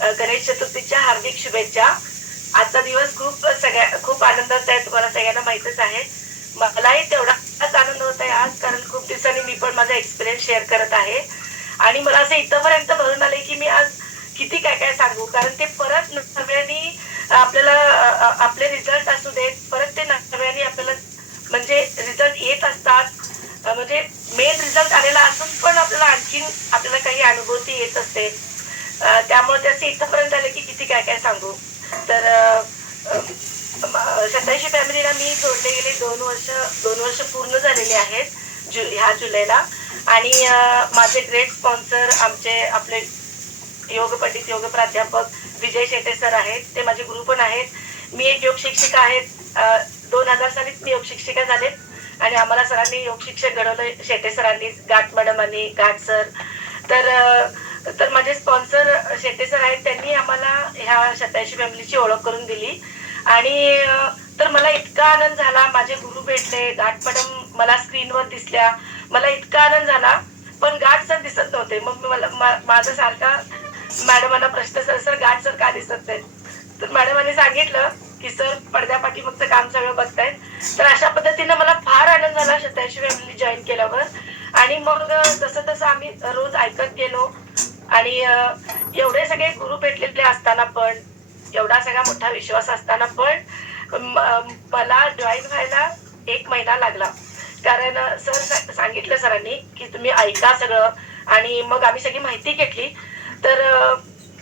गणेश चतुर्थीच्या हार्दिक शुभेच्छा. आजचा दिवस खूप सगळ्या खूप आनंदाचा आहे तुम्हाला सगळ्यांना माहितच आहे. मलाही तेवढाच आनंद होत आहे आज कारण खूप दिवसांनी मी पण माझा एक्सपिरियन्स शेअर करत आहे. आणि मला असं इथंपर्यंत भरून आले की मी आज किती काय काय सांगू कारण ते परत नव्याने आपल्याला आपले रिझल्ट असू देत परत ते नव्याने आपल्याला म्हणजे रिझल्ट येत असतात. म्हणजे मेन रिझल्ट आलेला असून पण आपल्याला आणखीन आपल्याला काही अनुभूती येत असते. त्यामुळे त्याचे इथपर्यंत आले की किती काय काय सांगू. तर सत्याऐंशी फॅमिलीला मी जोडले गेले दोन वर्ष दोन वर्ष पूर्ण झालेली आहेत जु ह्या जुलैला. आणि माझे ग्रेट स्पॉन्सर आमचे आपले योग पंडित योग प्राध्यापक विजय शेटे सर आहेत ते माझे गुरु पण आहेत. मी एक योग शिक्षिका आहेत दोन हजार सालीच मी योग शिक्षिका झाले. आणि आम्हाला सरांनी योग शिक्षक घडवलं शेटे सरांनी गाठ मॅडम आणि गाठ सर तर तर माझे स्पॉन्सर शेटे सर आहेत त्यांनी आम्हाला ह्या सत्याऐंशी फॅमिलीची ओळख करून दिली. आणि तर मला इतका आनंद झाला माझे गुरु भेटले घाट मॅडम मला स्क्रीनवर दिसल्या. मला इतका आनंद झाला पण गाठ सर दिसत नव्हते. मग मी मला माझा सारखा मॅडमांना प्रश्न सर सर गाठ सर का दिसत नाहीत? तर मॅडमांनी सांगितलं की सर पडद्यापाठीमागचं काम सगळं बघतायत. तर अशा पद्धतीनं मला फार आनंद झाला सत्याऐंशी फॅमिली जॉईन केल्यावर. आणि मग जसं तसं आम्ही रोज ऐकत गेलो आणि एवढे सगळे गुरु भेटलेले असताना पण एवढा सगळा मोठा विश्वास असताना पण मला जॉईन व्हायला एक महिना लागला. कारण सर सांगितलं सरांनी की तुम्ही ऐका सगळं आणि मग आम्ही सगळी माहिती घेतली. तर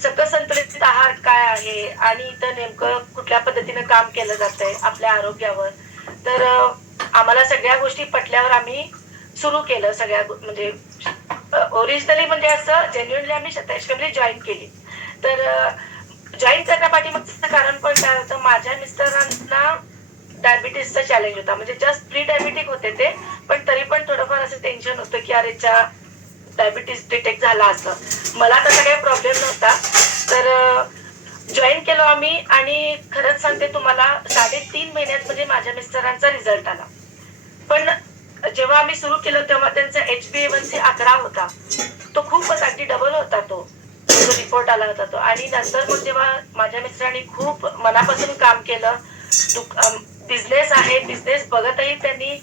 सगळं संतुलित आहार काय आहे आणि इथं नेमकं कुठल्या पद्धतीनं काम केलं जातंय आपल्या आरोग्यावर. तर आम्हाला सगळ्या गोष्टी पटल्यावर आम्ही सुरू केलं सगळ्या म्हणजे ओरिजिनली म्हणजे असं जेन्युअनली आम्ही सत्तावीस फॅमिली जॉईन केली. तर जॉईन करण्यापाठीमागचं कारण पण काय होतं माझ्या मिस्टरांना डायबिटीसचा चॅलेंज होता. म्हणजे जस्ट प्री डायबिटिक होते ते पण तरी पण थोडंफार असं टेन्शन होतं की अरेच्या डायबिटीस डिटेक्ट झाला असं. मला तसा काही प्रॉब्लेम नव्हता. तर जॉईन केलो आम्ही आणि खरंच सांगते तुम्हाला साडेतीन महिन्यात म्हणजे माझ्या मिस्टरांचा रिझल्ट आला. पण जेव्हा आम्ही सुरू केलं तेव्हा त्यांचा एच बी वन सी अकरा होता. तो खूपच अगदी डबल होता तो. रिपोर्ट आला होता तो. आणि नंतर मग जेव्हा माझ्या मिस्टरांनी खूप मनापासून काम केलं बिझनेस आहे बिझनेस बघतही त्यांनी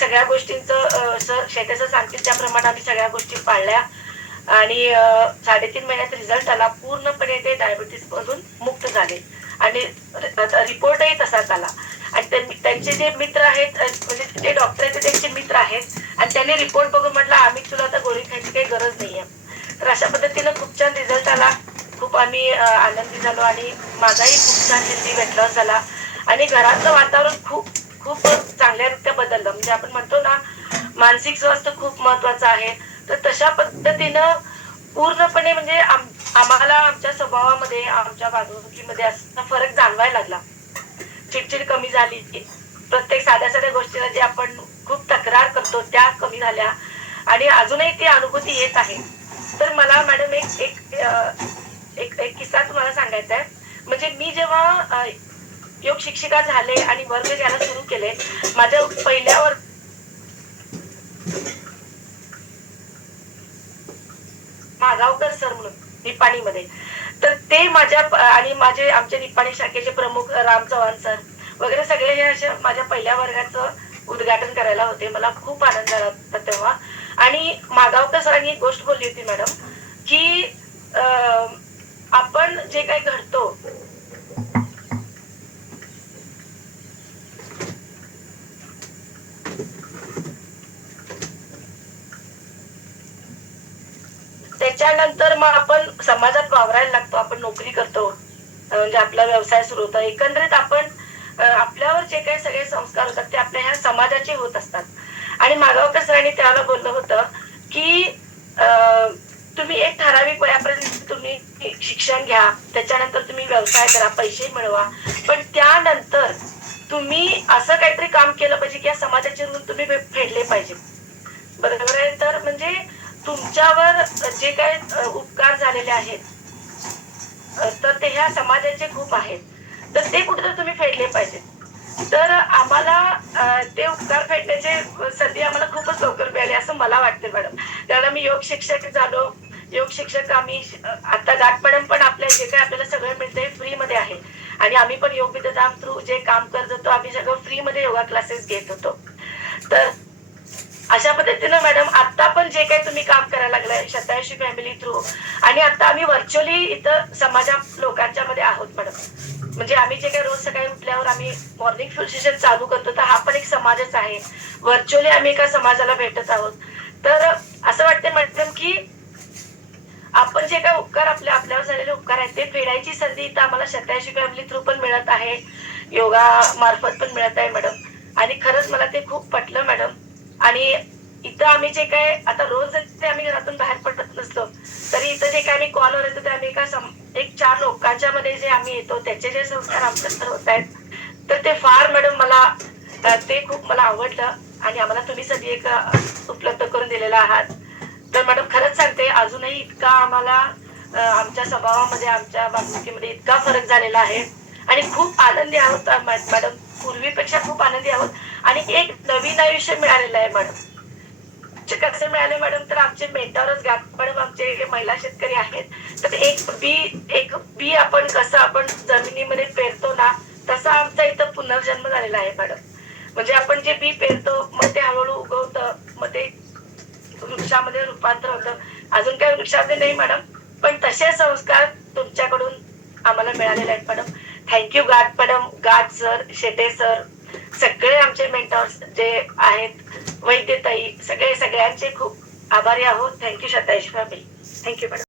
सगळ्या गोष्टींचं अं, असं सांगतील त्याप्रमाणे आम्ही सगळ्या गोष्टी पाळल्या. आणि साडेतीन महिन्यात रिझल्ट आला. पूर्णपणे ते डायबिटीस मधून मुक्त झाले. आणि रिपोर्टही तसाच आला. त्यांचे जे मित्र आहेत म्हणजे ते डॉक्टर आहेत ते त्यांचे मित्र आहेत. आणि त्यांनी रिपोर्ट बघून म्हटलं आम्ही तुला आता गोळी खायची काही गरज नाहीये. तर अशा पद्धतीनं खूप छान रिझल्ट आला. खूप आम्ही आनंदी झालो आणि माझाही खूप छान हेल्दी वेट लॉस झाला. आणि घरातलं वातावरण खूप खूप चांगल्यारीत्या बदललं. म्हणजे आपण म्हणतो ना मानसिक स्वास्थ्य खूप महत्वाचं आहे. तर तशा पद्धतीनं पूर्णपणे म्हणजे आम- आम्हाला आमच्या स्वभावामध्ये आमच्या वागणुकीमध्ये असा फरक जाणवायला लागला. चिडचिड कमी झाली. प्रत्येक साध्या साध्या गोष्टीला जे आपण खूप तक्रार करतो त्या कमी झाल्या. आणि अजूनही ती अनुभूती येत आहे. तर मला मॅडम एक एक एक एक किस्सा तुम्हाला सांगायचा आहे. म्हणजे मी जेव्हा योग शिक्षिका झाले आणि वर्ग घ्यायला सुरू केले माझ्या पहिल्यावर मागावकर सर म्हणून निपाणीमध्ये. तर ते माझ्या आणि माझे आमचे निपाणी शाखेचे प्रमुख राम चव्हाण सर वगैरे सगळे हे अशा माझ्या पहिल्या वर्गाचं उद्घाटन करायला होते. मला खूप आनंद झाला होता तेव्हा. आणि मागावकर सरांनी एक गोष्ट बोलली होती मॅडम की अं, आपण जे काही त्याच्यानंतर मग आपण समाजात वावरायला लागतो. आपण नोकरी करतो. म्हणजे आपला व्यवसाय सुरू होतो. एकंदरीत आपण आपल्यावर जे काही सगळे संस्कार होतात ते आपल्या ह्या समाजाचे होत असतात. आणि मागावकर सरांनी त्याला बोललं होतं की अं, तुम्ही एक ठराविक वयापर्यंत तुम्ही शिक्षण घ्या. त्याच्यानंतर तुम्ही व्यवसाय करा पैसे मिळवा. पण त्यानंतर तुम्ही असं काहीतरी काम केलं पाहिजे की या समाजाचे ऋण तुम्ही फेडले पाहिजे बरोबर आहे तर म्हणजे तुमच्यावर जे काही उपकार झालेले आहेत तर ते ह्या समाजाचे खूप आहेत. तर ते कुठेतरी तुम्ही फेडले पाहिजेत. तर आम्हाला ते उपकार फेडण्याचे संधी आम्हाला खूपच लवकर मिळाली असं मला वाटते मॅडम. त्याला मी योग शिक्षक झालो. योग शिक्षक आम्ही आता गाठ मॅडम पण आपल्या जे काही आपल्याला सगळं मिळतंय फ्री मध्ये आहे. आणि आम्ही पण योग विद्याधाम थ्रू जे काम करत होतो आम्ही सगळं फ्री मध्ये योगा क्लासेस घेत होतो. तर अशा पद्धतीनं मॅडम आता पण जे काही तुम्ही काम करायला लागलाय शतायुषी फॅमिली थ्रू आणि आता आम्ही व्हर्च्युअली इथं समाजा लोकांच्या मध्ये आहोत मॅडम. म्हणजे आम्ही जे काही रोज सकाळी उठल्यावर आम्ही मॉर्निंग फ्यू सेशन चालू करतो तर हा पण एक समाजच आहे. व्हर्च्युअली आम्ही एका समाजाला भेटत आहोत. तर असं वाटतं मॅडम की आपण जे काही उपकार आपल्या आपल्यावर झालेले उपकार आहेत ते फेडायची संधी इथं आम्हाला शतायशी फॅमिली थ्रू पण मिळत आहे. योगा मार्फत पण मिळत आहे मॅडम. आणि खरंच मला ते खूप पटलं मॅडम. आणि इथं आम्ही जे काय आता रोज ते आम्ही घरातून बाहेर पडत नसलो तरी इथं जे काय आम्ही कॉलवर येतो ते आम्ही एका सम- एक चार लोकांच्या मध्ये जे आम्ही येतो त्याचे जे संस्कार आमच्यानंतर होत आहेत तर ते फार मॅडम मला ते खूप मला आवडलं आणि आम्हाला तुम्ही सगळी एक उपलब्ध करून दिलेला आहात. तर मॅडम खरंच सांगते अजूनही इतका आम्हाला आमच्या स्वभावामध्ये आमच्या वागणुकीमध्ये इतका फरक झालेला आहे. आणि खूप आनंदी आहोत मॅडम पूर्वीपेक्षा खूप आनंदी आहोत. आणि एक नवीन आयुष्य मिळालेलं आहे मॅडम. कसे मिळाले मॅडम तर आमचे मेंटॉरच गात मॅडम आमचे महिला शेतकरी आहेत तर एक बी एक बी आपण कसं आपण जमिनीमध्ये पेरतो ना तसा आमचा इथं पुनर्जन्म झालेला आहे मॅडम. म्हणजे आपण जे बी पेरतो मग ते हळूहळू उगवतं मग ते वृक्षामध्ये रूपांतर होतं. अजून काही वृक्षामध्ये नाही मॅडम पण तसे संस्कार तुमच्याकडून आम्हाला मिळालेले आहेत madam. Thank you Gad madam. Gad sir Shete sir सगळे आमचे मेंटॉर्स जे आहेत वैद्यताई सगळे सगळ्यांचे खूप आभारी आहोत. Thank you Shatayush family thank you madam